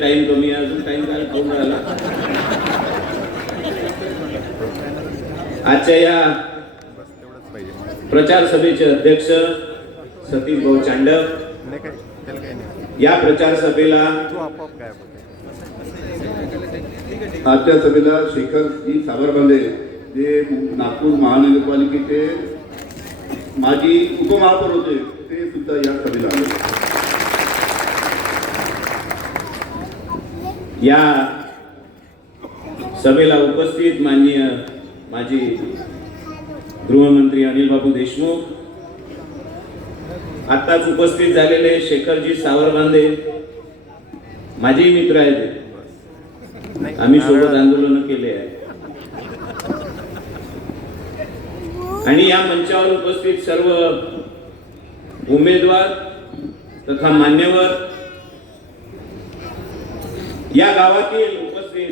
Time कमी आहे, अजून टाइम काय खाऊन राहिला. आजच्या या प्रचार सभेचे अध्यक्ष सतीश भाऊ चांडक, या प्रचार सभेला आजच्या सभेला शेखरजी सावरबांदे जे नागपूर महानगरपालिकेचे माजी उपमहापौर होते ते सुद्धा या सभेला आले. या सभेला उपस्थित माननीय माजी गृहमंत्री अनिल बाबू देशमुख, आताच उपस्थित झालेले शेखरजी सावरबांदे माझे मित्र आहेत, आम्ही सोबत आंदोलन केले आहे. आणि या मंचावर उपस्थित सर्व उमेदवार तथा मान्यवर, या गावातील उपस्थित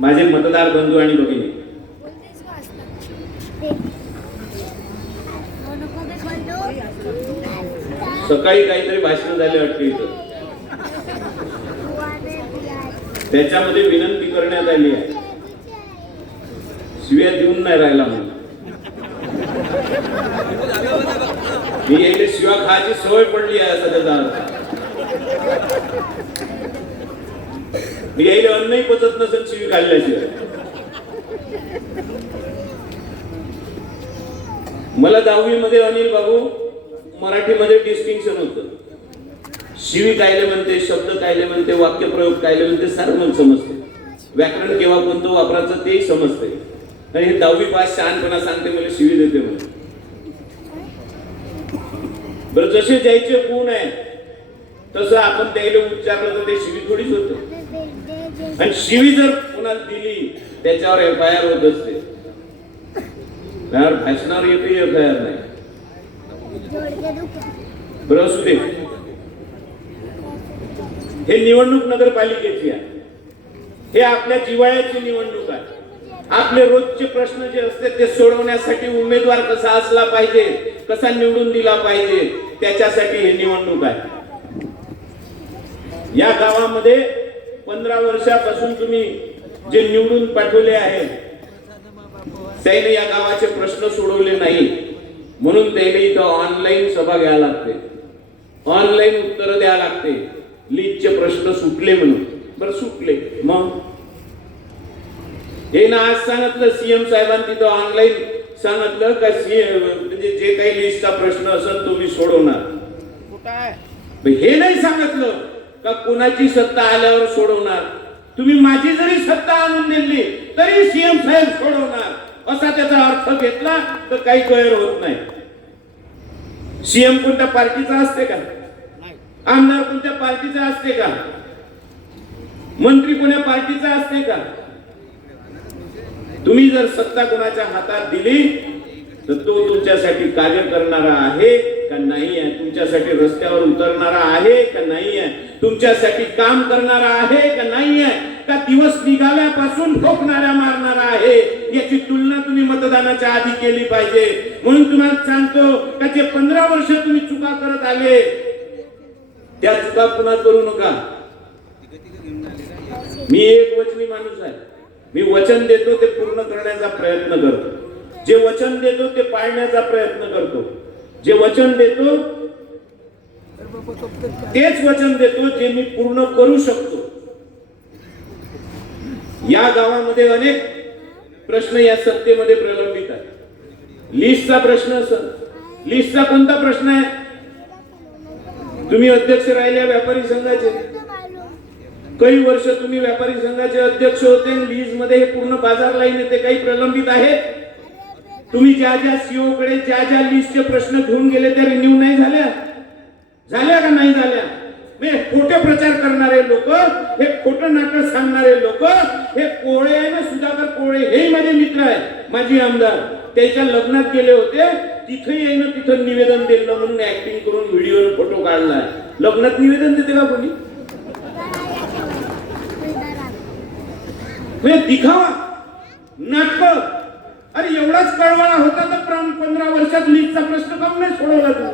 माझे मतदार बंधू आणि भगिनी, सकाळी काहीतरी भाषण झाले वाटते इथं, त्याच्यामध्ये विनंती करण्यात आली आहे, शिव्या देऊन नाही राहिला म्हणून. मी यायला शिव्या खायची सवय पडली आहे असं त्याचा अर्थ. मी यायला अन्नही पचत नसेल शिवी खाल्ल्याशिवाय. मला 10वी मध्ये अनिल बाबू मराठीमध्ये डिस्टिंक्शन होतं. शिवी कायले म्हणते, शब्द कायले म्हणते, वाक्यप्रयोग कायले म्हणते, सारं मला समजते. व्याकरण केव्हा कोणतं वापरायचं तेही समजते. आणि हे 10वी पास शहाणपणा सांगते, मला शिवी देते म्हणून. बरं, जसे जायचे गुण आहे तसं आपण त्याला उच्चारलं तर ते शिवी थोडीच होते. आणि शिवी जर कोणाला दिली त्याच्यावर FIR होत असते. भाषणावर येते FIR नाही. बरं, असू दे. हे निवडणूक नगरपालिकेची आहे, हे आपल्या जिव्हाळ्याची निवडणूक आहे. आपले रोजचे प्रश्न जे असते ते सोडवण्यासाठी उमेदवार कसा असला पाहिजे, कसा निवडून दिला पाहिजे, त्याच्यासाठी हे निवडणूक आहे. या गावामध्ये 15 वर्षापासून तुम्ही जे निवडून पाठवले आहे त्याने या गावाचे प्रश्न सोडवले नाही, म्हणून त्याने इथं ऑनलाईन सभा घ्यायला लागते, ऑनलाईन उत्तर द्यायला लागते. लीजचे प्रश्न सुटले म्हणून. बरं, सुटले मग हे ना आज सांगितलं सीएम साहेबांनी तिथं ऑनलाईन सांगितलं का म्हणजे जे काही लिस्टचा प्रश्न असेल तो मी सोडवणार. हे नाही सांगितलं का कोणाची सत्ता आल्यावर सोडवणार. तुम्ही माझी जरी सत्ता आणून दिली तरी सीएम साहेब सोडवणार असा त्याचा अर्थ घेतला तर काही गैर होत नाही. सीएम कोणत्या पार्टीचा असते का? आमदार कोणत्या पार्टीचा असते का? मंत्री कोणत्या पार्टीचा असते का? तुम्ही जर सत्ता कोणाच्या हातात दिली तर तो तुमच्यासाठी कार्य करणारा आहे का नाही आहे, तुमच्यासाठी रस्त्यावर उतरणारा आहे का नाही आहे, तुमच्यासाठी काम करणारा आहे का नाही आहे, का दिवस निघाल्यापासून ठोकणाऱ्या मारणारा आहे, याची तुलना तुम्ही मतदानाच्या आधी केली पाहिजे. म्हणून तुम्हाला सांगतो का जे 15 वर्ष तुम्ही चुका करत आले त्या चुका पुन्हा करू नका. मी एक वचनी माणूस आहे. मी वचन देतो ते पूर्ण करण्याचा प्रयत्न करतो. जे वचन देतो ते पाळण्याचा प्रयत्न करतो. जे वचन देतो तेच वचन देतो जे मी पूर्ण करू शकतो. या गावामध्ये अनेक प्रश्न या सत्तेमध्ये प्रलंबित आहेत. लिस्टचा प्रश्न असेल, लिस्टचा कोणता प्रश्न आहे? तुम्ही अध्यक्ष राहिल्या व्यापारी संघाचे, काही वर्ष तुम्ही व्यापारी संघाचे अध्यक्ष होते. लीज मध्ये हे पूर्ण बाजार लाईन येते, काही प्रलंबित आहे. तुम्ही ज्या ज्या सीओ कडे ज्या ज्या लिस्टचे प्रश्न घेऊन गेले त्या रिन्यू नाही झाल्या, झाल्या का नाही झाल्या? खोटे प्रचार करणारे लोक, हे खोटं नाटक सांगणारे लोक, हे कोळे आहे ना, सुधाकर कोळे, हे माझे मित्र आहे, माजी आमदार. त्याच्या लग्नात गेले होते, तिथे येणं तिथं निवेदन दिलं म्हणून ऍक्टिंग करून व्हिडिओ फोटो काढलाय. लग्नात निवेदन देते का कोणी? दिखावा, नाटक. अरे एवढाच कळवळा होता तर 15 वर्षात लीजचा प्रश्न काऊन नाही सोडवला?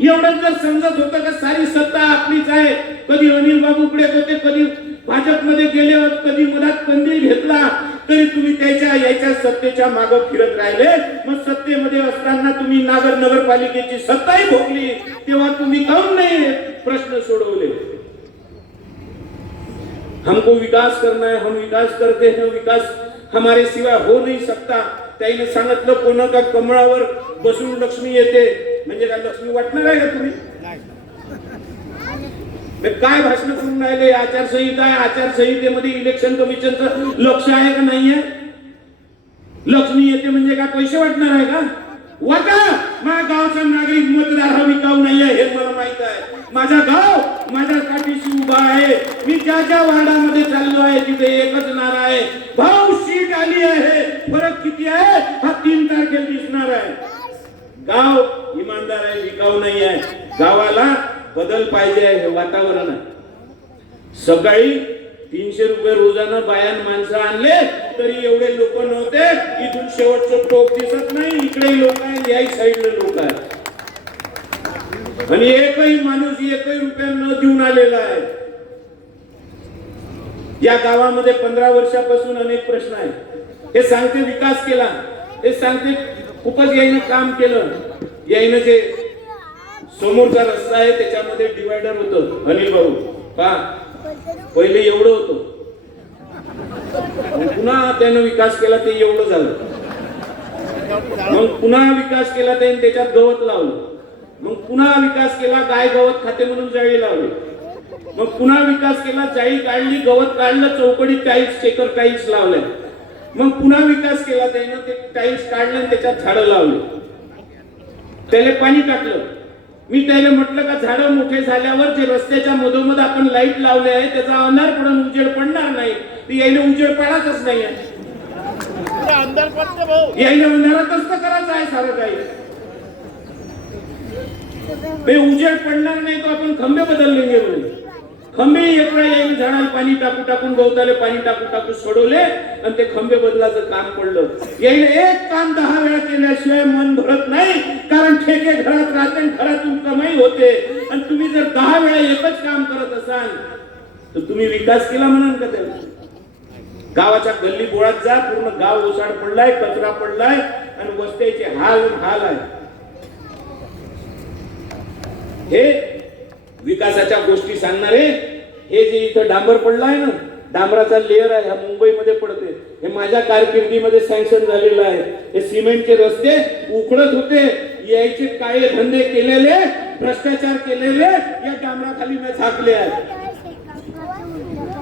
एवढं जर समजत होतं का सारी सत्ता आपलीच आहे, कधी अनिल बाबू पुढे होते, कधी भाजपमध्ये गेले, कधी मधात कंदील घेतला, तरी तुम्ही त्याच्या याच्या सत्तेच्या मागे फिरत राहिले. मग सत्तेमध्ये असताना तुम्ही नागर नगरपालिकेची सत्ताही भोगली, तेव्हा तुम्ही काऊन नाही प्रश्न सोडवले? हमको विकास करना है, हम विकास करते हैं, विकास हमारे सिवा हो नहीं सकता. त्याने सांगितलं कोण का कमळावर बसून लक्ष्मी येते, म्हणजे काय लक्ष्मी वाटणार आहे का तुम्ही? काय भाषण करून राहिले? आचारसंहिता आहे, आचारसंहितेमध्ये इलेक्शन कमिशनचं लक्ष आहे का नाही आहे? लक्ष्मी येते म्हणजे काय पैसे वाटणार आहे का? वाटा, माझ्या गावचा नागरिक मतदार हा विकाऊ नाही आहे, हे मला माहित आहे. माझा गाव माझ्या पाठीशी उभा आहे. मी ज्या ज्या वार्डामध्ये चाललो आहे तिथे एकच नारा आहे, भाऊ सीट आली आहे. फरक किती आहे हा 3 तारखेला दिसणार आहे. गाव इमानदार आहे, विकाऊ नाही आहे. गावाला बदल पाहिजे आहे, हे वातावरण आहे. सकाळी 300 रुपये रोजानं बायान माणसं आणले तरी एवढे लोक नव्हते. इथून शेवटचं टोक दिसत नाही, इकडे लोक आहे, याही साईडला लोक आहे. आणि एकही माणूस एकही रुपया न देऊन आलेला आहे. या गावामध्ये 15 वर्षापासून अनेक प्रश्न आहेत. हे सांगते विकास केला, हे सांगते खूपच यायनं काम केलं. यायनं जे समोरचा रस्ता आहे त्याच्यामध्ये डिवायडर होतं. अनिल भाऊ का पहिले एवढं होतं, पुन्हा त्यानं विकास केला ते एवढं झालं. मग पुन्हा विकास केला त्याने त्याच्यात गवत लावलं. मग पुन्हा विकास केला, गाय गवत खाते म्हणून जाळी लावली. मग पुन्हा विकास केला, जाळी काढली, गवत काढलं, चौकडीत टाईल्स चेकर टाईल्स लावल्या. मग पुन्हा विकास केला त्यानं, ते टाईल्स काढलं आणि त्याच्यात झाडं लावली. त्याला पाणी टाकलं. मी त्याला म्हटलं का झाडं मोठे झाल्यावर जे रस्त्याच्या मधोमध आपण लाईट लावले आहे त्याचा अंधार पडून उजेड पडणार नाही. ती यायला उजेड पडायचंच नाही आहे. यायला अंधारातच तर करायचं आहे सारं काही. ते उजेड पडणार नाही तो आपण खंबे बदलले म्हणून. खंबे एक वेळा यायला झाडाला पाणी टाकू टाकून गवताले पाणी टाकू टाकू सोडवले आणि ते खंबे बदलाचं काम पडलं. यायला एक काम 10 वेळा केल्याशिवाय मन भरत नाही, कारण ठेके घरात राहते, घरातून कमाई होते. आणि तुम्ही जर 10 वेळा एकच काम करत असाल तर तुम्ही विकास केला म्हणाल का? त्या गावाच्या गल्ली बोळात जा, पूर्ण गाव ओसाड पडलाय, कचरा पडलाय आणि वस्त्याचे हाल हाल आहे. हे विकासाच्या गोष्टी सांगणारे हे जे इथं डांबर पडला आहे ना, डांबराचा लेअर आहे, हा मुंबईमध्ये पडते. हे माझ्या कारकिर्दीमध्ये सँक्शन झालेलं आहे. हे सिमेंटचे रस्ते उखडत होते, यायचे काळे धंदे केलेले, भ्रष्टाचार केलेले या डांबराखाली मी झाकले आहे.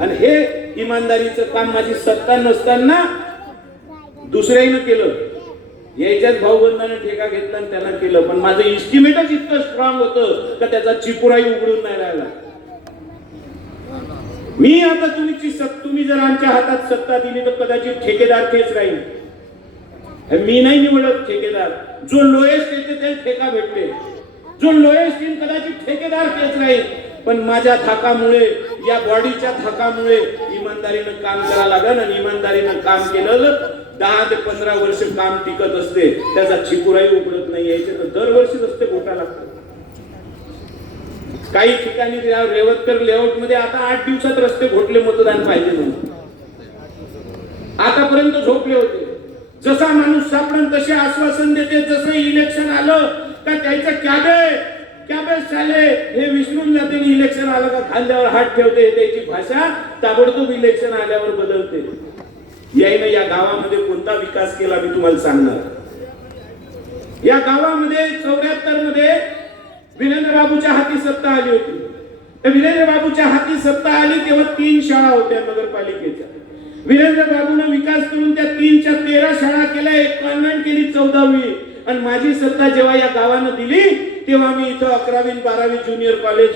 आणि हे इमानदारीचं काम माझी सत्ता नसताना दुसऱ्यानं केलं. यायच्याच भाऊबंधाने ठेका घेतला आणि त्यांना केलं. पण माझं इस्टिमेटच इतकं स्ट्रॉंग होतं का त्याचा चिपुराही उघडून नाही राहिला. मी आता तुम्ही जर आमच्या हातात सत्ता दिली तर कदाचित ठेकेदार तेच राहील. मी नाही निवडत ठेकेदार. जो लोएस्ट येते त्याला ठेका भेटते. जो लोएस्ट येईल कदाचित ठेकेदार तेच राहील. पण माझ्या थाकामुळे, या बॉडीच्या थाकामुळे इमानदारीनं काम करावं लागेल. आणि इमानदारीनं काम केलं 10 ते 15 वर्ष काम टिकत असते, त्याचा चिपुराही उघडत नाही. यायचे तर दरवर्षी रस्ते घोटा लागतात. काही ठिकाणी रेवतकर लेआउट मध्ये आता 8 दिवसात रस्ते घोटले मतदान पाहिजे म्हणून. आतापर्यंत झोपले होते. जसा माणूस सापडून तसे आश्वासन देते. जसं इलेक्शन आलं का त्याचं कॅबेज चाले हे विसरून जाते. इलेक्शन आलं का खांद्यावर हात ठेवते. त्याची भाषा ताबडतोब इलेक्शन आल्यावर बदलते. यायनं या गावामध्ये कोणता विकास केला मी तुम्हाला सांगणार. या गावामध्ये 74 मध्ये वीरेंद्र बाबूच्या हाती सत्ता आली होती. तर वीरेंद्र बाबूच्या हाती सत्ता आली तेव्हा 3 शाळा होत्या नगरपालिकेच्या. वीरेंद्र बाबूने विकास करून त्या 3च्या 13 शाळा केल्या, एक कॉन्व्हेंट केली 14वी. आणि माझी सत्ता जेव्हा या गावानं दिली तेव्हा मी इथं 11वी 12वी ज्युनियर कॉलेज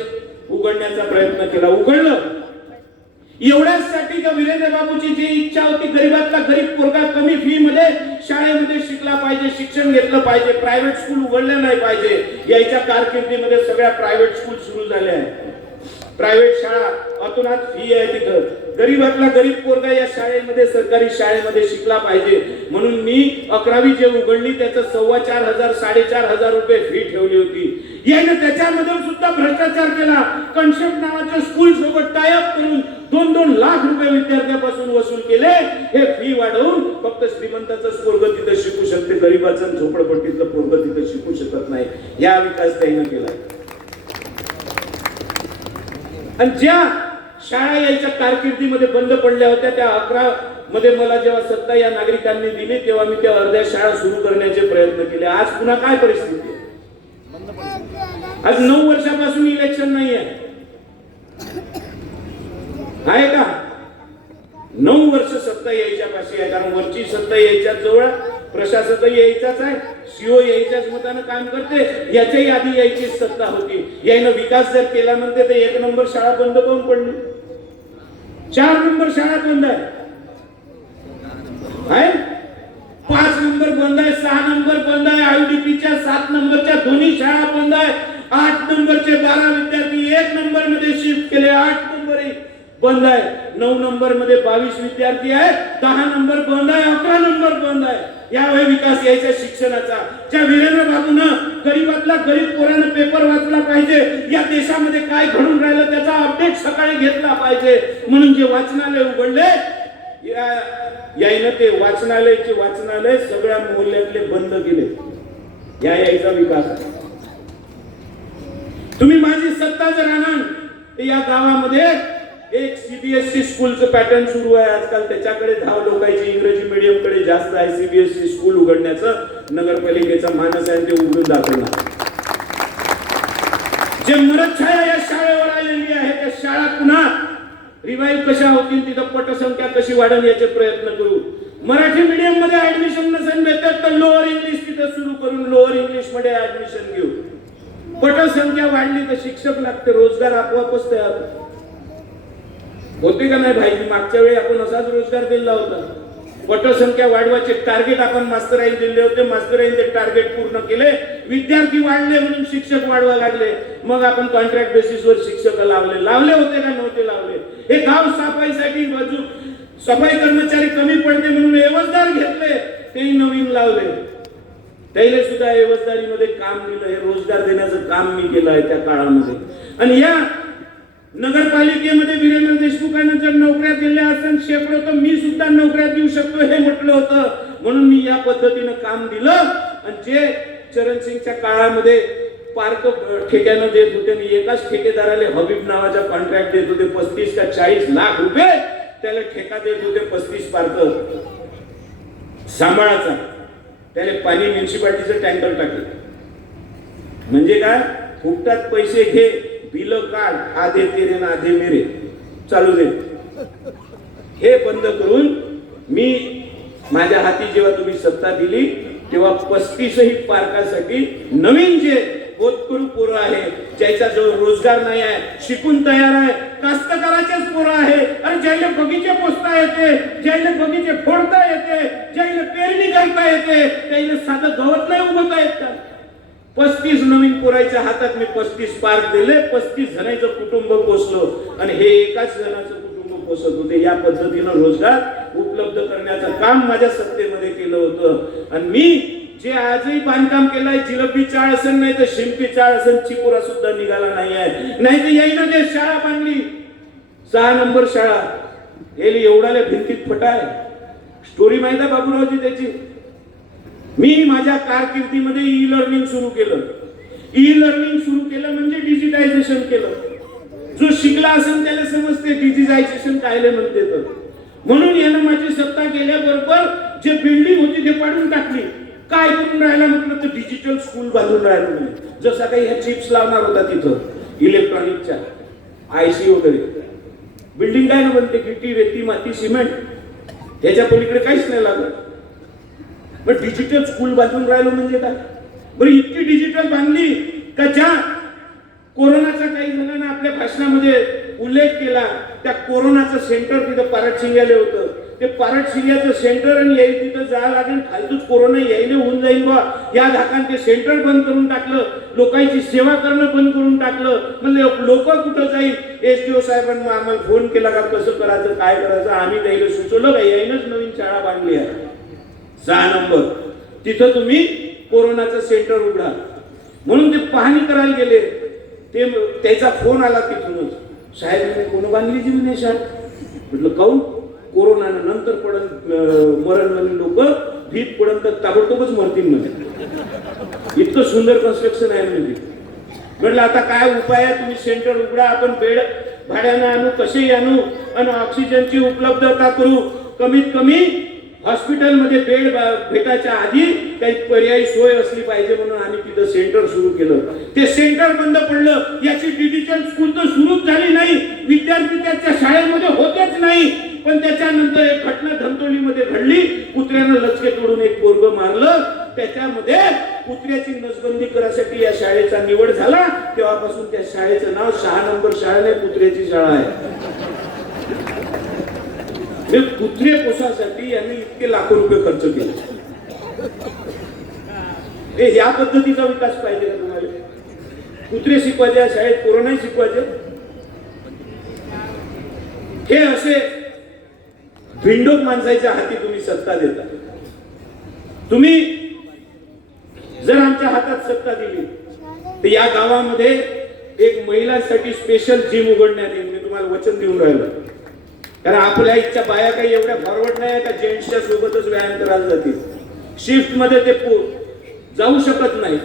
उघडण्याचा प्रयत्न केला. उघडलं एवढ्यासाठी का वीरेंद्र बाबूची जी इच्छा होती, गरीबातला गरीब पोरगा कमी फी मध्ये शाळेमध्ये शिकला पाहिजे, शिक्षण घेतलं पाहिजे, प्रायव्हेट स्कूल उघडले नाही पाहिजे. याच्या कारकिर्दीमध्ये सगळ्या प्रायव्हेट स्कूल सुरू झाल्या आहेत. प्रायव्हेट शाळा अतोनात फी आहे तिथं. गरीबातला गरीब पोरगा या शाळेमध्ये सरकारी शाळेमध्ये शिकला पाहिजे म्हणून मी 11वी जे उघडली त्याचं 4,500 4,500 रुपये फी ठेवली होती. याने त्याच्यामध्ये सुद्धा भ्रष्टाचार केला. कन्सेप्ट नावाच्या स्कूल सोबत टायअप करून 2-2 लाख रुपये विद्यार्थ्यापासून वसूल केले. हे फी वाढवून फक्त श्रीमंताचं पोरग तिथं शिकू शकते, गरीबाचं झोपडपट्टीतलं पोरग तिथं शिकू शकत नाही. या विकास त्याने केला. आणि ज्या शाळा यायच्या कारकिर्दीमध्ये बंद पडल्या होत्या त्या 11 मध्ये मला जेव्हा सत्ता या नागरिकांनी दिली तेव्हा मी त्या अर्ध्या शाळा सुरू करण्याचे प्रयत्न केले. आज पुन्हा काय परिस्थिती आहे? आज 9 वर्षापासून इलेक्शन नाही आहे का? 9 वर्ष सत्ता यायच्या पाशी आहे. कारण वरची सत्ता यायच्या जवळ, प्रशासक यायचाच आहे, सीओ यायच्याच मतानं काम करते. याच्याही आधी यायची सत्ता होती. यानं विकास जर केला म्हणते तर 1 नंबर शाळा बंद करून पडली, 4 नंबर शाळा बंद आहे, 5 नंबर बंद आहे, 6 नंबर बंद आहे, आयडीपीच्या 7 नंबरच्या दोन्ही शाळा बंद आहे. 8 नंबरचे 12 विद्यार्थी 1 नंबर मध्ये शिफ्ट केले, 8 नंबर बंद आहे. 9 नंबर मध्ये 22 विद्यार्थी आहे, 10 नंबर बंद आहे, 11 नंबर बंद आहे. यावेळी विकास यायच्या शिक्षणाचा. ज्या वीरेंद्र बाबूनं गरीबातला गरीब पोरानं पेपर वाचला पाहिजे, या देशामध्ये काय घडून राहिलं त्याचा अपडेट सकाळी घेतला पाहिजे म्हणून जे वाचनालय उघडले, यायनं ते वाचनालय सगळ्या मोहल्ल्यातले बंद केले. यायचा विकास. तुम्ही माझी सत्ता जर आणाल तर या गावामध्ये एक सीबीएसई स्कूलचं पॅटर्न सुरू आहे आजकाल. त्याच्याकडे धाव लोकांची इंग्रजी मीडियम कडे जास्त आहे. सीबीएसई स्कूल उघडण्याचं नगरपालिकेचा मानस आहे ते उघडून दाखवणार. जे मरदछाया या शाळेवर आलेली आहे त्या शाळा पुन्हा रिवाईव्ह कशा होतील, तिथं पटसंख्या कशी वाढेल याचे प्रयत्न करू. मराठी मीडियम मध्ये ऍडमिशन नसेल भेटत तर लोअर इंग्लिश तिथं सुरू करून लोअर इंग्लिश मध्ये ऍडमिशन घेऊ. पटसंख्या वाढली तर शिक्षक लागते, रोजगार आपोआपच तयार होते का नाही भाई? मागच्या वेळी आपण असाच रोजगार दिला होता. पटसंख्या वाढवायचे टार्गेट आपण मास्तरांनी दिले होते, मास्तरांनी ते टार्गेट पूर्ण केले. विद्यार्थी वाढले म्हणून शिक्षक वाढवा लागले. मग आपण कॉन्ट्रॅक्ट बेसिसवर शिक्षक लावले होते का नव्हते लावले? हे गाव सफाईसाठी सफाई कर्मचारी कमी पडते म्हणून एवजदार घेतले, तेही नवीन लावले. त्याला सुद्धा एवजदारीमध्ये काम दिलं. हे रोजगार देण्याचं काम मी केलं आहे त्या काळामध्ये. आणि या नगरपालिकेमध्ये वीरेंद्र देशमुखांना जर नोकऱ्या दिल्या असेल शेकडो तर मी सुद्धा नोकऱ्या देऊ शकतो हे म्हटलं होतं. म्हणून मी या पद्धतीनं काम दिलं. आणि जे चरणसिंगच्या काळामध्ये पार्क ठेक्यानं देत होते, मी एकाच ठेकेदाराला हबीब नावाचा कॉन्ट्रॅक्ट देत होते. 35 का 40 लाख रुपये त्याला ठेका देत होते. 35 पार्क सांभाळाचा. त्याला पाणी म्युन्सिपालिटीचं टँकर टाकले. म्हणजे काय? फुकटात पैसे घे, बिल काढ, आधे तेरे ना आधे मेरे, चालू दे. हे बंद करून मी माझ्या हाती जेव्हा तुम्ही सत्ता दिली तेव्हा 35ही पार्कासाठी नवीन जे होतकरू पोरं आहे, ज्याचा जो रोजगार नाही आहे, शिकून तयार आहे, कास्तकाराचेच पोरं आहे, अरे ज्याला बगीचे पोसता येते, ज्याला बगीचे फोडता येते, ज्याला पेरणी करता येते, त्याला साधं गवत नाही उगवता येत का? 35 नवीन पोराच्या हातात मी 35 पार्क दिले. 35 जणांचं कुटुंब पोसलं. आणि हे एकाच जणांचं कुटुंब पोसत होते. या पद्धतीनं रोजगार उपलब्ध करण्याचं काम माझ्या सत्तेमध्ये केलं होतं. आणि मी जे आजही बांधकाम केलंय, जिलबी चाळ असेल नाही तर शिंपी चाळ असेल, चिपुरा सुद्धा निघाला नाही आहे. नाही तर यायनं जे शाळा बांधली 6 नंबर शाळा, यायला एवढाल्या भिंतीत फटा आहे. स्टोरी माहिती आहे बाबूरावजी त्याची? मी माझ्या कारकिर्दीमध्ये ई लर्निंग सुरू केलं. ई लर्निंग सुरू केलं म्हणजे डिजिटायझेशन केलं. जो शिकला असेल त्याला समजते डिजिटायझेशन कायले म्हणते. तर म्हणून यानं माझी सत्ता केल्याबरोबर जे बिल्डिंग होती ते पाडून टाकली. काय करून राहिला म्हटलं तर डिजिटल स्कूल बांधून राहिलो मी. जसा काही ह्या चिप्स लावणार होता तिथं इलेक्ट्रॉनिकच्या आयसी वगैरे. बिल्डिंग काय ना बनते? गिट्टी, रेती, माती, सिमेंट, त्याच्या पलीकडे काहीच नाही लागत. पण डिजिटल स्कूल बांधून राहिलो म्हणजे काय? बरं इतकी डिजिटल बांधली का ज्या कोरोनाचा काही जणांना आपल्या भाषणामध्ये उल्लेख केला, त्या कोरोनाचं सेंटर तिथं पारटशिंग्याले होतं. ते पारट शिर्याचं सेंटर आणि येईल तिथं जायला लागेल, खालतूच कोरोना यायला होऊन जाईल बा या धाकान ते सेंटर बंद करून टाकलं, लोकांची सेवा करणं बंद करून टाकलं. म्हणलं लोक कुठं जाईल. SDO साहेबांनी आम्हाला फोन केला का कसं करायचं काय करायचं, आम्ही त्याला सुचवलं का यायनच नवीन शाळा बांधली आहे 6 नंबर, तिथं तुम्ही कोरोनाचं सेंटर उघडा. म्हणून ते पाहणी करायला गेले. ते त्याचा फोन आला तिथूनच, साहेब कोण बांधली जी म्हणे शाळा. म्हटलं काऊन, कोरोनानं नंतर पडन मरण म्हणून लोक भीत पडन तर ताबडतोबच मरतील म्हणजे, इतकं सुंदर कन्स्ट्रक्शन आहे म्हणजे. म्हटलं आता काय उपाय आहे, तुम्ही सेंटर उघडा, आपण बेड भाड्यानं आणू, कसेही आणू आणि ऑक्सिजनची उपलब्धता करू. कमीत कमी हॉस्पिटलमध्ये बेड भेटायच्या आधी काही पर्यायी सोय असली पाहिजे म्हणून आम्ही तिथं सेंटर सुरू केलं. ते सेंटर बंद पडलं. याची डिजिटल स्कूल तर सुरूच झाली नाही, विद्यार्थी त्याच्या शाळेमध्ये होतेच नाही. पण त्याच्यानंतर एक घटना धंतोलीमध्ये घडली. कुत्र्यानं लचके तोडून एक पोरग मारलं. त्याच्यामध्ये कुत्र्याची नसबंदी करायसाठी या शाळेचा निवड झाला. तेव्हापासून त्या शाळेचं नाव 6 नंबर शाळा नाही, कुत्र्याची शाळा आहे. कुत्रे पोसासाठी यांनी इतके लाखो रुपये खर्च केले. हे या पद्धतीचा विकास पाहिजे का तुम्हाला? कुत्रे शिकवायचे शाळेत, कोरोना शिकवायचे. हे असे भिंडोक माणसाच्या हाती तुम्ही सत्ता देता. तुम्ही जर आमच्या हातात सत्ता दिली तर या गावामध्ये एक महिलांसाठी स्पेशल जिम उघडण्यात येईल. मी तुम्हाला वचन देऊन राहिलो. कारण आपल्या इच्छा बाया काही एवढ्या फॉरवर्ड नाही का जेंट्सच्या सोबतच व्यायाम करायला जातील. शिफ्ट मध्ये ते जाऊ शकत नाही.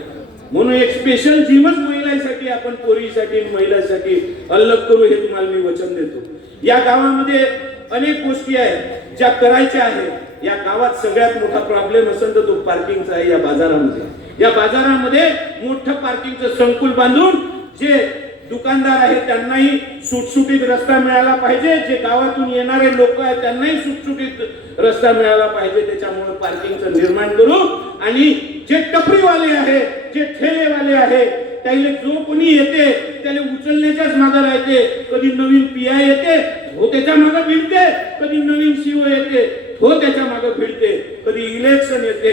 म्हणून एक स्पेशल जिमच महिलांसाठी आपण पोरीसाठी महिलांसाठी अलग करू, हे तुम्हाला मी वचन देतो. या गावामध्ये अनेक गोष्टी आहेत ज्या करायच्या आहेत. या गावात सगळ्यात मोठा प्रॉब्लेम असेल तर तो पार्किंगचा आहे. या बाजारामध्ये, या बाजारामध्ये मोठं पार्किंगचं संकुल बांधून जे दुकानदार आहेत त्यांनाही सुटसुटीत रस्ता मिळाला पाहिजे. जे गावातून येणारे लोक आहेत त्यांनाही सुटसुटीत रस्ता मिळाला पाहिजे. त्याच्यामुळे पार्किंगचं निर्माण करू. आणि जे टपरीवाले आहेत, जे ठेलेवाले आहेत, त्याला जो कोणी येते त्याला उचलण्याच्याच मागे राहते. कधी नवीन PI येते हो त्याच्या मागे भिडते, कधी नवीन CO येते हो त्याच्या मागे भिडते, कधी इलेक्शन येते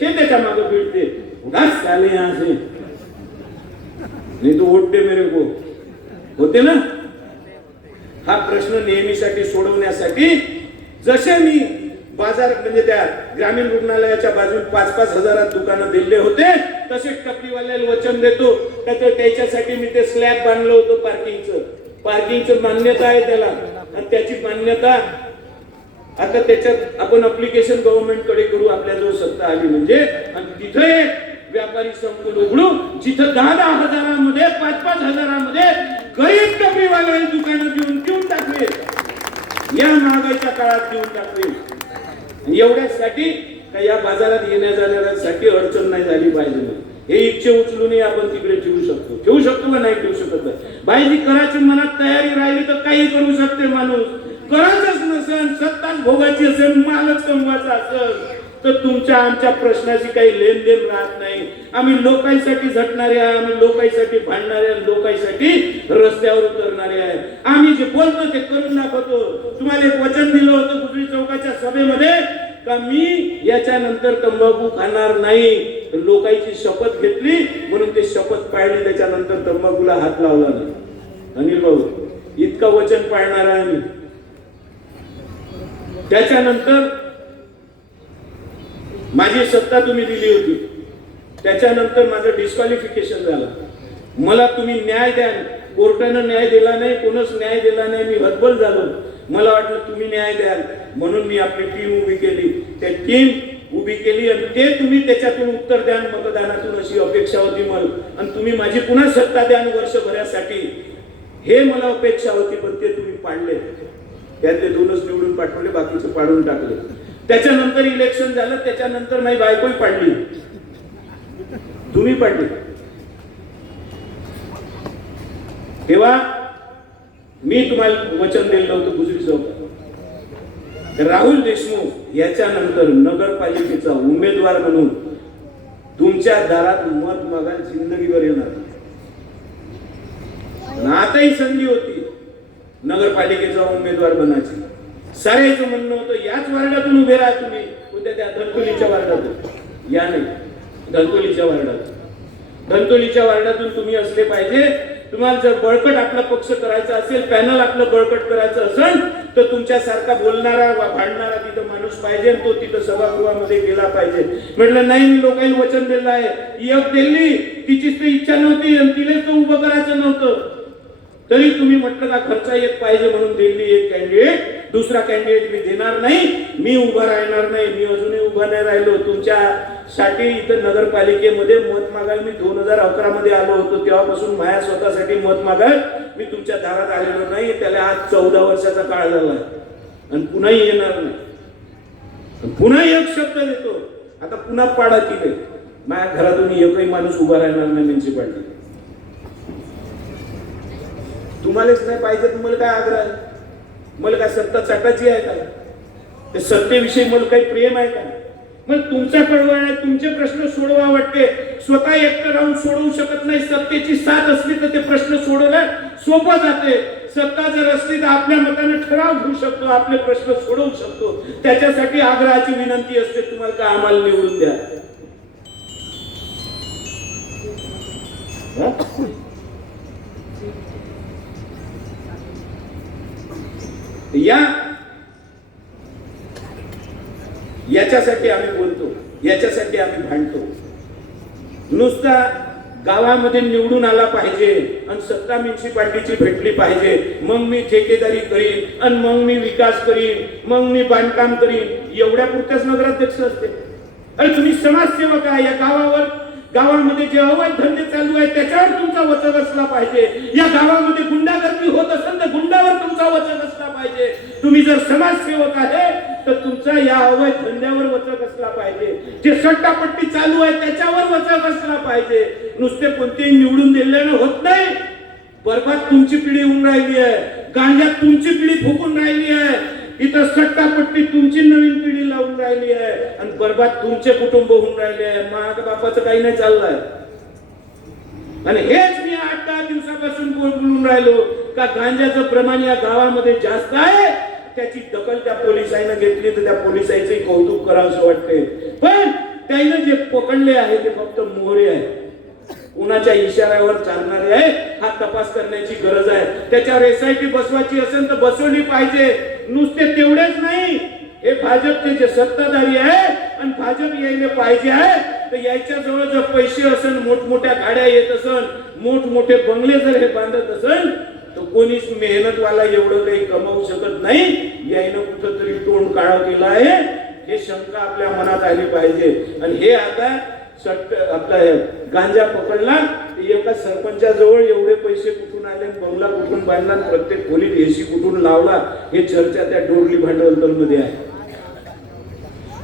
ते त्याच्या मागे भिडते. उगाच चाले यहाँ से, नहीं तो वोट दे मेरे को, होते ना. हा प्रश्न नेहमीसाठी सोडवण्यासाठी जसे मी बाजार म्हणजे त्या ग्रामीण रुग्णालयाच्या बाजून 5-5 हजारात दुकानं दिले होते, तसे टपरीवाल्याला वचन देतो. त्याच्यासाठी मी ते स्लॅब बांधलं होतं पार्किंगचं मान्यता आहे त्याला. आणि त्याची मान्यता आता त्याच्यात आपण अप्लिकेशन गव्हर्नमेंट कडे करू आपल्याजवळ सत्ता आली म्हणजे. आणि तिथे व्यापारी संकुल उघडू जिथं 10-10 हजारामध्ये 5-5 हजारामध्ये गरीब टपरीवाले दुकानं देऊन टाकले. या महागाईच्या काळात देऊन टाकले. एवढ्यासाठी का या बाजारात येण्या जाण्यासाठी अडचण नाही झाली पाहिजे. हे इच्छे उचलूनही आपण तिकडे ठेवू शकतो का नाही ठेवू शकत नाही. बाईजी करायची मनात तयारी राहिली तर काही करू शकते माणूस. करायचंच नसेल, सत्ताच भोगायची असेल, मालच कमवायचा असेल तर तुमच्या आमच्या प्रश्नाची काही लेनदेन राहत नाही. आम्ही लोकांसाठी झटणारे आहे, आम्ही लोकांसाठी भांडणारे, लोकांसाठी रस्त्यावर उतरणारे आहे. आम्ही जे बोलतो ते करून दाखवतो. तुम्हाला एक वचन दिलं होतं गुजरी चौकाच्या सभेमध्ये का मी याच्यानंतर तंबाखू खाणार नाही. लोकांची शपथ घेतली म्हणून ते शपथ पाळली. त्याच्यानंतर तंबाखूला हात लावला नाही. अनिल भाऊ इतका वचन पाळणार आहे मी. त्याच्यानंतर माझी सत्ता तुम्ही दिली होती, त्याच्यानंतर माझं डिस्क्वालिफिकेशन झालं. मला तुम्ही न्याय द्या. कोर्टानं न्याय दिला नाही, कोणच न्याय दिला नाही. मी हतबल झालो. मला वाटलं तुम्ही न्याय द्याल म्हणून मी आपली टीम उभी केली. त्या टीम उभी केली आणि ते तुम्ही त्याच्यातून उत्तर द्या मतदानातून अशी अपेक्षा होती मला. आणि तुम्ही माझी पुन्हा सत्ता द्या वर्षभरासाठी हे मला अपेक्षा होती. पण ते तुम्ही पाडले. त्यातले 2च निवडून पाठवले, बाकीचे पाडून टाकले. त्याच्यानंतर इलेक्शन झालं, त्याच्यानंतर माझी बायकोही पाडली, तुम्ही पाडली. तेव्हा मी तुम्हाला वचन दिलं होतं गुजरी चौकात, राहुल देशमुख याच्यानंतर नगरपालिकेचा उमेदवार म्हणून तुमच्या दारात मत मागायला जिंदगीभर येणार. आताही संधी होती नगरपालिकेचा उमेदवार बनायची. साऱ्याचं म्हणणं होतं याच वार्डातून उभे राहा तुम्ही, उद्या त्या धनतोलीच्या वार्डातून या, नाही धनतोलीच्या वार्डातून, धनतोलीच्या वार्डातून तुम्ही असले पाहिजे. तुम्हाला जर बळकट आपला पक्ष करायचा असेल, पॅनल आपलं बळकट करायचं असेल, तर तुमच्यासारखा बोलणारा भांडणारा तिथं माणूस पाहिजे, तो तिथं सभागृहामध्ये गेला पाहिजे. म्हटलं नाही, मी लोकांनी वचन दिलं आहे, एक दिल्ली तिचीच तर इच्छा नव्हती आणि तिलाच तर उभं करायचं नव्हतं, तरी तुम्ही म्हटलं का खर्च एक पाहिजे म्हणून दिल्ली एक कॅन्डिडेट, दुसरा कॅन्डिडेट मी देणार नाही, मी उभा राहणार नाही. मी अजूनही उभा नाही राहिलो. तुमच्यासाठी इथं नगरपालिकेमध्ये मत मागायला मी 2011 मध्ये आलो होतो, तेव्हापासून माझ्या स्वतःसाठी मत मागायला मी तुमच्या दारात आलेलो नाही. त्याला आज 14 वर्षाचा काळ झाला आणि पुन्हाही येणार नाही. पुन्हा एक शब्द देतो, आता पुन्हा पाडा केले, माझ्या घरातून एकही माणूस उभा राहणार नाही म्युन्सिपाल्टी. तुम्हालाच नाही पाहिजे, तुम्हाला काय आग्रह आहे? मला काय सत्ता चाटायची आहे का? ते सत्तेविषयी मला काही प्रेम आहे का? मग तुमचा कळवा आहे, तुमचे प्रश्न सोडवा वाटते, स्वतः एकटं राहून सोडवू शकत नाही. सत्तेची साथ असली तर ते प्रश्न सोडवणं सोपं जाते. सत्ता जर असली तर आपल्या मताने ठराव घेऊ शकतो, आपले प्रश्न सोडवू शकतो. त्याच्यासाठी आग्रहाची विनंती असते, तुम्हाला काय आम्हाला निवडून द्या. याच्यासाठी आम्ही बोलतो, याच्यासाठी आम्ही भांडतो. नुसता गावामध्ये निवडून आला पाहिजे आणि सत्ता म्युन्सिपाल्टीची भेटली पाहिजे, मग मी ठेकेदारी करीन आणि मग मी विकास करीन, मग मी बांधकाम करीन, एवढ्या पुरत्याच नगराध्यक्ष असते. अरे तुम्ही समाजसेवक आहे. या गावामध्ये जे अवैध धंदे चालू आहेत त्याच्यावर तुमचा वचक असला पाहिजे. या गावामध्ये गुंडागर्दी होत असेल तर गुंडावर तुमचा वचक असला पाहिजे. तुम्ही जर समाजसेवक आहे तर तुमचा या अवैध धंद्यावर वचक असला पाहिजे. जे सट्टापट्टी चालू आहे त्याच्यावर वचक असला पाहिजे. नुसते कोणतेही निवडून दिलेलं होत नाही. बरबाद तुमची पिढी होऊन राहिली आहे, गांजात तुमची पिढी फुकून राहिली आहे, इथं सट्टापट्टी तुमची नवीन पिढी लावून राहिली आहे आणि बरबाद तुमचे कुटुंब होऊन राहिले आहे. माझ्या बापाचं काही नाही चाललंय. आणि हेच मी 8-10 दिवसापासून बोलून राहिलो का गांजाचं प्रमाण या गावामध्ये जास्त आहे. त्याची दखल त्या पोलिसांनी घेतली तर त्या पोलिसांचे कौतुक करावं असं वाटते. पण त्याने जे पकडले आहे ते फक्त मोहरे आहे, कुणाच्या इशाऱ्यावर चालणारे आहे. हा तपास करण्याची गरज आहे. त्याच्यावर SIT बसवायची असेल तर बसवली पाहिजे. नुसते तेवढेच नाही, हे भाजपचे जे सत्ताधारी आहे आणि भाजप यायला पाहिजे आहे तर याच्या जवळ जर पैसे असेल, मोठमोठ्या गाड्या येत असेल, मोठमोठे बंगले जर हे बांधत असेल तर कोणीच मेहनतवाला एवढं काही कमावू शकत नाही. यायनं कुठंतरी तोंड काळं केलं आहे हे शंका आपल्या मनात आली पाहिजे. आणि हे आता आपला गांजा पकडला, एका सरपंचाजवळ एवढे पैसे कुठून आले, बंगला कुठून बांधला, प्रत्येक खोलीत AC कुठून लावला, हे चर्चा त्या डोरली भांडवलमध्ये आहे.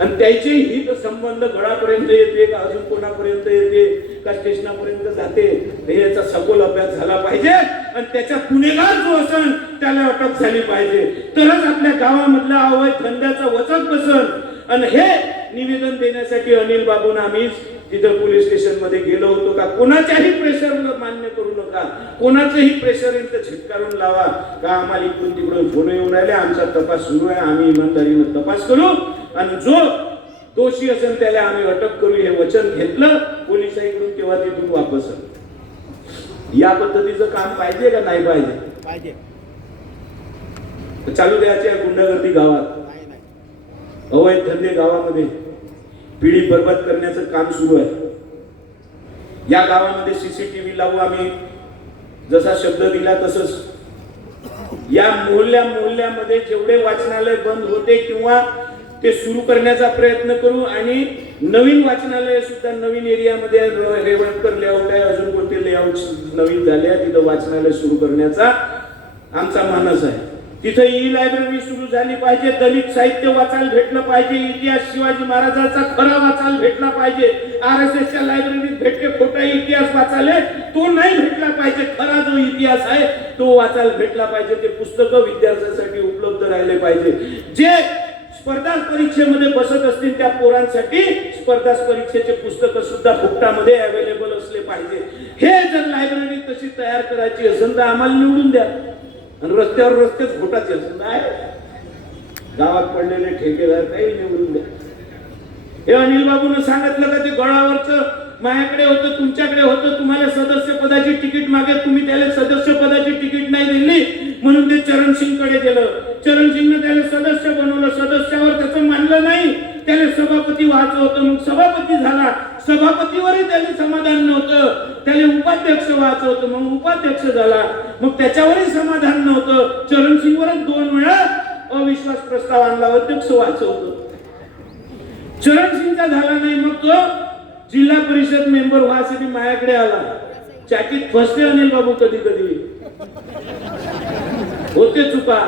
आणि त्याचे हित संबंध गडापर्यंत येते का अजून कोणापर्यंत येते का स्टेशनापर्यंत जाते, हे याचा सखोल अभ्यास झाला पाहिजे. आणि त्याचा गुन्हेगार जो असेल त्याला अटक झाली पाहिजे, तरच आपल्या गावामधल्या अवैध धंद्याचा वचक बसल. आणि हे निवेदन देण्यासाठी अनिल बाबूंना आम्ही तिथं पोलीस स्टेशन मध्ये गेलो होतो का कोणाच्याही प्रेशरला मान्य करू नका, कोणाचंही प्रेशर इथं झिटकारून लावा का आम्हाला इकडून तिकडून फोन येऊन राहिले, आमचा तपास सुरू आहे, आम्ही इमानदारीनं तपास करू आणि जो दोषी असेल त्याला आम्ही अटक करू हे वचन घेतलं पोलिसांकडून, तेव्हा तिथून वापस आलो. या पद्धतीचं काम पाहिजे का नाही पाहिजे? चालू द्यायचे गुंडागर्दी गावात, अवैध धंदे गावामध्ये, पिढी बरबाद करण्याचं काम सुरू आहे. या गावामध्ये CCTV लावू आम्ही, जसा शब्द दिला तसंच. या मोहल्ल्यामध्ये जेवढे वाचनालय बंद होते किंवा ते सुरू करण्याचा प्रयत्न करू आणि नवीन वाचनालय सुद्धा नवीन एरियामध्ये रेवणकर लेआउट आहे, अजून कोणते लेआउट नवीन झाले आहे, तिथं वाचनालय सुरू करण्याचा आमचा मानस आहे. तिथे लायब्ररी सुरू झाली पाहिजे, दलित साहित्य वाचायला भेटलं पाहिजे, इतिहास शिवाजी महाराजांचा खरा वाचायला भेटला पाहिजे. RSSच्या लायब्ररीत भेटते खोटा इतिहास वाचायला, तो नाही भेटला पाहिजे. खरा जो इतिहास आहे तो वाचायला भेटला पाहिजे. ते पुस्तकं विद्यार्थ्यांसाठी उपलब्ध राहिले पाहिजे. जे स्पर्धा परीक्षेमध्ये बसत असतील त्या पोरांसाठी स्पर्धा परीक्षेचे पुस्तकं सुद्धा फुकटामध्ये अवेलेबल असले पाहिजे. हे जर लायब्ररी तशी तयार करायची असेल तर आम्हाला निवडून द्या आणि रस्त्यावर रस्तेच घोटाचे असेल. गावात पडलेले ठेकेदार काही निवडून द्या. हे अनिल बाबून सांगितलं का ते गळावरच माझ्याकडे होतं, तुमच्याकडे होतं, तुम्हाला सदस्य पदाची तिकीट मागे, तुम्ही त्याला सदस्य पदाची तिकीट नाही दिली म्हणून ते चरणसिंग कडे गेलं. चरणसिंगने त्याला सदस्य बनवलं. सदस्यावर त्याचं मानलं नाही, त्याला सभापती व्हायचं होतं. मग सभापती झाला. सभापतीवरही त्याला समाधान नव्हतं, त्याला उपाध्यक्ष व्हायचं होतं. मग उपाध्यक्ष झाला. मग त्याच्यावरही समाधान नव्हतं. चरणसिंगवरच 2 वेळा अविश्वास प्रस्ताव आणला, अध्यक्ष व्हायचं होतं. चरणसिंगचा झाला नाही. मग तो जिल्हा परिषद मेंबर व्हायसाठी माझ्याकडे आला. चाकीत फसते अनिल बाबू कधी कधी, होते चुका.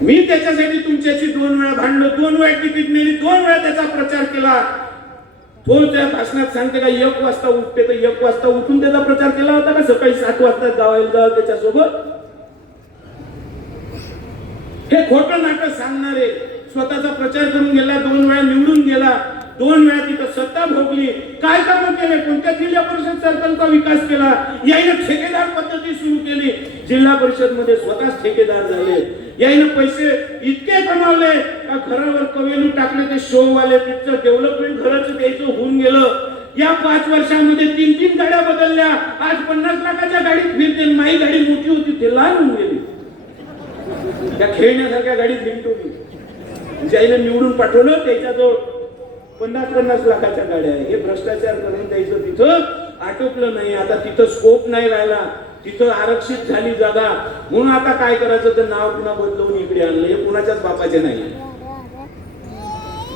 मी त्याच्यासाठी तुमच्याशी 2 वेळा भांडलो, 2 वेळा तिकीट नेली, 2 वेळा त्याचा प्रचार केला. तो त्या भाषणात सांगते का 1 वाजता उठते, तर 1 वाजता उठून त्याचा प्रचार केला होता का सकाळी 7 वाजता गावाला जावं त्याच्यासोबत? हे खोटं नाटक सांगणारे. स्वतःचा प्रचार करून गेला, 2 वेळा निवडून गेला, 2 वेळा तिथं सत्ता भोगली. काय कामं केले? कोणत्या जिल्हा परिषद सर्कलचा विकास केला? याईनं ठेकेदार पद्धती सुरू केली. जिल्हा परिषद मध्ये स्वतःच ठेकेदार झाले. याईनं पैसे इतके कमावले का घरावर कवेलू टाकले. ते शो वाले तिथचं डेव्हलपमेंट घराचं द्यायचं होऊन गेलं. या 5 वर्षांमध्ये 3 गाड्या बदलल्या. आज 50 लाखाच्या गाडीत फिरते. माझी गाडी मोठी होती, ते लहान होऊन गेली. त्या खेळण्यासारख्या गाडीत फिरतो मी. ज्याला निवडून पाठवलं त्याच्याजवळ 50 लाखाच्या गाड्या आहे. हे भ्रष्टाचार करून द्यायचं तिथं आटोपलं नाही. आता तिथं स्कोप नाही राहिला, तिथं आरक्षित झाली जागा. म्हणून आता काय करायचं, तर नाव पुन्हा बदलवून इकडे आणलं. हे कुणाच्याच बापाचे नाही.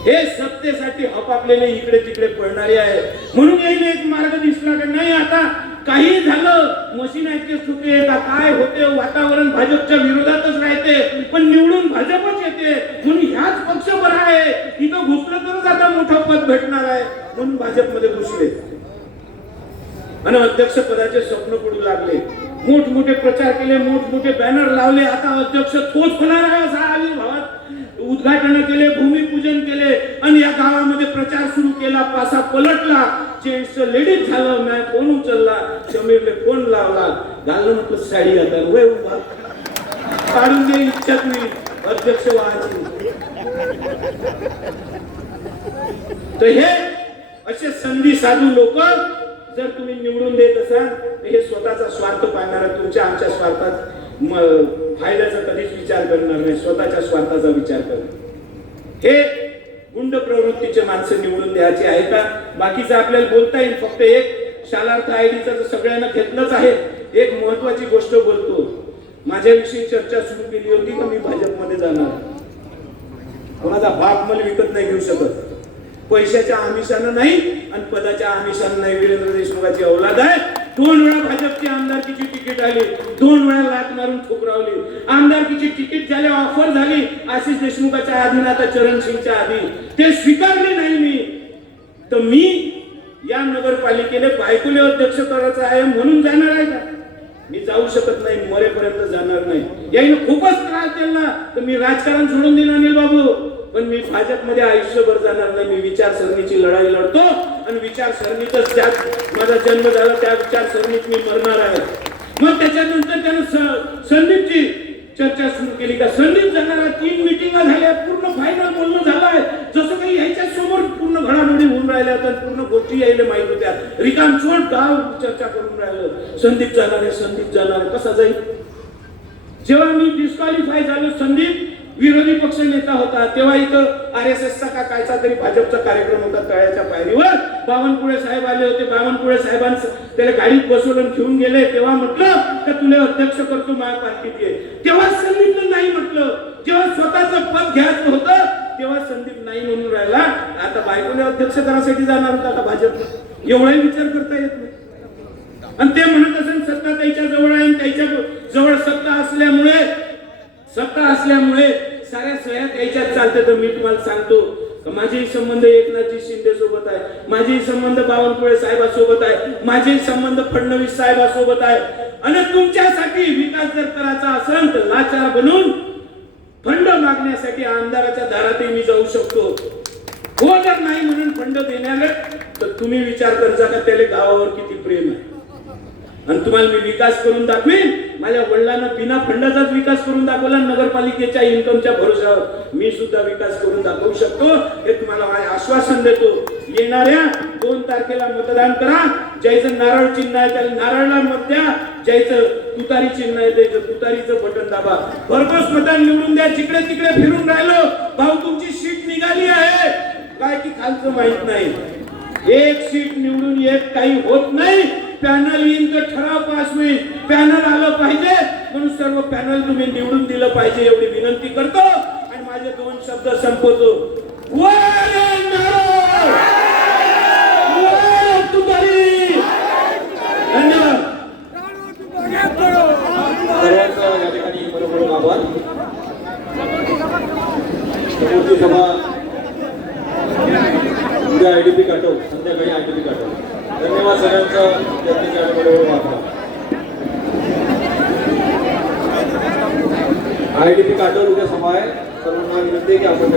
हे सत्तेसाठी हपापलेले इकडे तिकडे पळणारे आहे. म्हणून यायला एक मार्ग दिसला की नाही, आता काही झालं, मशीन ऐकते सुटे का काय होते, वातावरण भाजपच्या विरोधातच राहते, पण निवडून भाजपच येते. म्हणून ह्याच पक्ष बरा आहे, इथं घुसलं तरच आता मोठं पद भेटणार आहे, म्हणून भाजपमध्ये घुसले आणि अध्यक्ष पदाचे स्वप्न पडू लागले. मोठमोठे प्रचार केले, मोठमोठे बॅनर लावले. आता अध्यक्ष तोच होणार आहे असा आविर्भावात उद्घाटन केले, भूमिपूजन केले आणि या गावामध्ये प्रचार सुरू केला. पासा पलटला, जेंट्स लेडीज झालं. मी फोन उचलला, समीरने फोन लावला, घालून म्हटलं साडी. आता वय उभा काढून दे इच्छा तुझी अध्यक्ष व्हायची. तर हे असे संधी साधू लोक जर तुम्ही निवडून देत असाल तर हे स्वतःचा स्वार्थ पाहणार, तुमच्या आमच्या स्वार्थात फायद्याचा कधीच विचार करणार नाही, स्वतःच्या स्वार्थाचा विचार करणार. हे गुंड प्रवृत्तीचे माणसं निवडून द्यायचे आहे का? बाकीचं आपल्याला बोलता येईल. फक्त एक शालार्थ आयडीचा तर सगळ्यांना घेतलंच आहे. एक महत्वाची गोष्ट बोलतो. माझ्याविषयी चर्चा सुरू केली होती की मी भाजपमध्ये जाणार. कोणाचा बाप मला विकत नाही घेऊ शकत. पैशाच्या आमिषानं नाही आणि पदाच्या आमिषानं नाही. वीरेंद्र देशमुखाची औलाद आहे. 2 वेळा भाजपची आमदारकीची तिकीट आली, 2 वेळा लाट मारून ठोकरावली. आमदारकीची तिकीट झाली, ऑफर झाली आशिष देशमुखाच्या आधी, आता चरणसिंगच्या आधी. ते स्वीकारले नाही मी. तर मी या नगरपालिकेने बायकोले अध्यक्ष करायचं आहे म्हणून जाणार आहे का? मी जाऊ शकत नाही, मरेपर्यंत जाणार नाही. याईनं खूपच त्रास दिला तर मी राजकारण सोडून देईन अनिल बाबू, पण मी भाजपमध्ये आयुष्यभर जाणार नाही. मी विचारसरणीची लढाई लढतो आणि विचारसरणीतच ज्यात माझा जन्म झाला त्या विचारसरणीत मी मरणार आहे. मग त्याच्यानंतर त्यानं संदीपची चर्चा सुरू केली का संदीप जाणारा. 3 मिटिंगा झाल्या, पूर्ण फायनल बोलणं झालं आहे. जसं काही यायच्या समोर पूर्ण घडामोडी होऊन राहिल्या, तर पूर्ण गोष्टी यायला माहित होत्या. रिकामचोट गाव चर्चा करून राहिलं. संदीप जाणार आहे, संदीप जाणार आहे. कसा जाईल? जेव्हा मी डिस्क्वालिफाय झालो, संदीप विरोधी पक्ष नेता होता, तेव्हा इथं RSSचा का कायचा तरी भाजपचा कार्यक्रम होता तळ्याच्या पायरीवर. बावनकुळे साहेब आले होते. बावनकुळे साहेबांनी त्याला गाडीत बसवून घेऊन गेले. तेव्हा म्हटलं का तुला अध्यक्ष करतो महापालिकेत ये. तेव्हा संदीपनं नाही म्हटलं. जेव्हा स्वतःचं पद घ्यायचं होतं तेव्हा संदीप नाही म्हणून राहिला. आता बायकोने अध्यक्ष करायसाठी जाणार होता का भाजप? एवढाही विचार करता येत नाही. आणि ते म्हणत असेल सत्ता त्याच्या जवळ आहे, त्याच्या जवळ सत्ता असल्यामुळे साऱ्या सह्या त्याच्यात चालते. तर मी तुम्हाला सांगतो माझेही संबंध एकनाथजी शिंदे सोबत आहे, माझेही संबंध बावनकुळे साहेबांसोबत आहे, माझेही संबंध फडणवीस साहेबांसोबत आहे. आणि तुमच्यासाठी विकास जर करायचा असेल तर लाचार बनून फंड मागण्यासाठी आमदाराच्या दारातही मी जाऊ शकतो. हो जर नाही म्हणून फंड देण्याला तर तुम्ही विचार करता का त्याला गावावर किती प्रेम आहे. आणि तुम्हाला मी विकास करून दाखवीन. माझ्या वडिलांना बिना फंडाचाच विकास करून दाखवला. नगरपालिकेच्या इन्कमच्या भरोशावर मी सुद्धा विकास करून दाखवू शकतो हे तुम्हाला माझे आश्वासन देतो. येणाऱ्या 2 तारखेला मतदान करा. ज्याचं नारळ चिन्ह आहे त्याला नारळला मत द्या, ज्याचं तुतारी चिन्ह आहे त्याचं तुतारीचं बटन दाबा. भरघोस मतदान निवडून द्या. जिकडे तिकडे फिरून राहिलो भाऊ तुमची सीट निघाली आहे काय की खालचं माहित नाही. एक सीट निवडून येत काही होत नाही. पॅनल येईन तर ठराव पास होईल. पॅनल आलं पाहिजे म्हणून सर्व पॅनल तुम्ही निवडून दिलं पाहिजे एवढी विनंती करतो आणि माझे 2 शब्द संपवतो. वर नारळ, वर तुतारी. धन्यवाद. सर्वांचं या ठिकाणी मनपूर्वक आभार. मोठी सभा उद्या आयडीपी काटो, संध्याकाळी आयडीपी काटो. धन्यवाद सगळ्यांचं. आयडीपी काटो उद्या सभा आहे. सर्वांना विनंती आहे की आपण